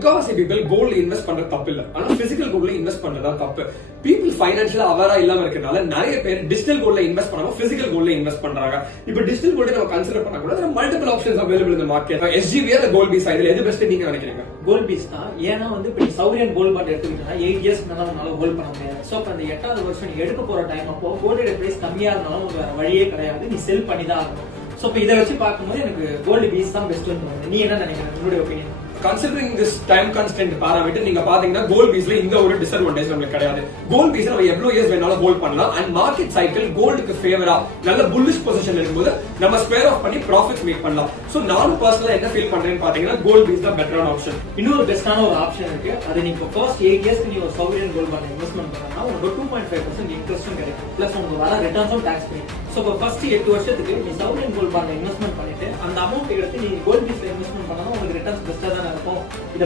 முக்காவாசி people கோல்ட்ல invest பண்றது தப்பு இல்ல, ஆனா பிசிக்கல் கோல்ட்ல இன்வெஸ்ட் பண்றதா தப்பு. பீப்பிள் ஃபைனான்சியலா அவரா இல்லாம இருக்கனால நிறைய பேர் டிஜிட்டல் கோல்ட்ல இன்வெஸ்ட் பண்ணாம பிசிக்கல் கோல்ட்ல இன்வெஸ்ட் பண்றாங்க. இப்போ டிஜிட்டல் கோல்ட் நம்ம கன்சிடர் பண்ண கூட மல்டிபிள் ஆப்ஷன்ஸ் அவைலபிள் இந்த மார்க்கெட். SGB இல்ல கோல்ட் பீஸ் இதுல எது பெஸ்ட் நீங்க நினைக்கிறீங்க? கோல்ட் பீஸ் தான். ஏன்னா வந்து இப்போ சௌரியன் கோல்ட் பாண்ட் எடுத்துக்கிட்டா 8 இயர்ஸ் மேல உன்னால ஹோல்ட் பண்ண முடியாது. சோ அந்த 8வது வருஷம் நீ எடுக்க போற டைம் அப்போ கோல்டோட பிரைஸ் கம்மியா இருந்தாலும் வேற வழியே கிடையாது, நீ செல் பண்ணி தான் ஆகணும். சோ இப்போ இதை வச்சு பார்க்கும்போது எனக்கு கோல்டு பீஸ் தான் பெஸ்ட். நீ என்ன நினைக்கிற? உங்களுடைய opinion? Considering this time constraint parameter, நீங்க பாத்தீங்கன்னா கோல்ட் பீஸ்ல இந்த ஒரு டிஸ்அட்வான்டேஜ் நமக்கு கிடையாது. கோல்ட் பீஸ்ல நம்ம எவ்வளவு இயர்ஸ் வேணாலும் ஹோல்ட் பண்ணலாம். அண்ட் மார்க்கெட் சைக்கிள் கோல்டுக்கு ஃபேவரா நல்ல புல்லிஷ் பொசிஷன் இருக்கும்போது நம்ம ஸ்கொயர் ஆஃப் பண்ணி ப்ராஃபிட்ஸ் மேக் பண்ணலாம். சோ நான் பர்சனலா என்ன ஃபீல் பண்றேன்னு பாத்தீங்கன்னா கோல்ட் பீஸ் தான் பெட்டரான ஆப்ஷன். இன்னொரு பெஸ்டான ஒரு ஆப்ஷன் இருக்கு. அது நீ இப்போ ஃபர்ஸ்ட் 8 இயர்ஸ்க்கு நீ ஒரு சௌரியன் கோல்ட் பாண்ட் இன்வெஸ்ட்மெண்ட் பண்ணா உங்களுக்கு 2.5% இன்ட்ரெஸ்டும் கிடைக்கும். பிளஸ் உங்களுக்கு வர ரிட்டர்ன்ஸும் டாக்ஸ் ஃப்ரீ. சோ இப்போ ஃபர்ஸ்ட் 8 வருஷத்துக்கு நீ சௌரியன் கோல்ட் பாண்ட் இன்வெஸ்ட்மெண்ட் பண்ணிட்டு அந்த அமௌண்ட் எடுத்து நீ கோல்ட் பீஸ்ல இன்வெஸ்ட்மெண்ட் பண்ணா உங்களுக்கு ரிட்டர்ன்ஸ் பெஸ்டா தான் இருக்கும். இத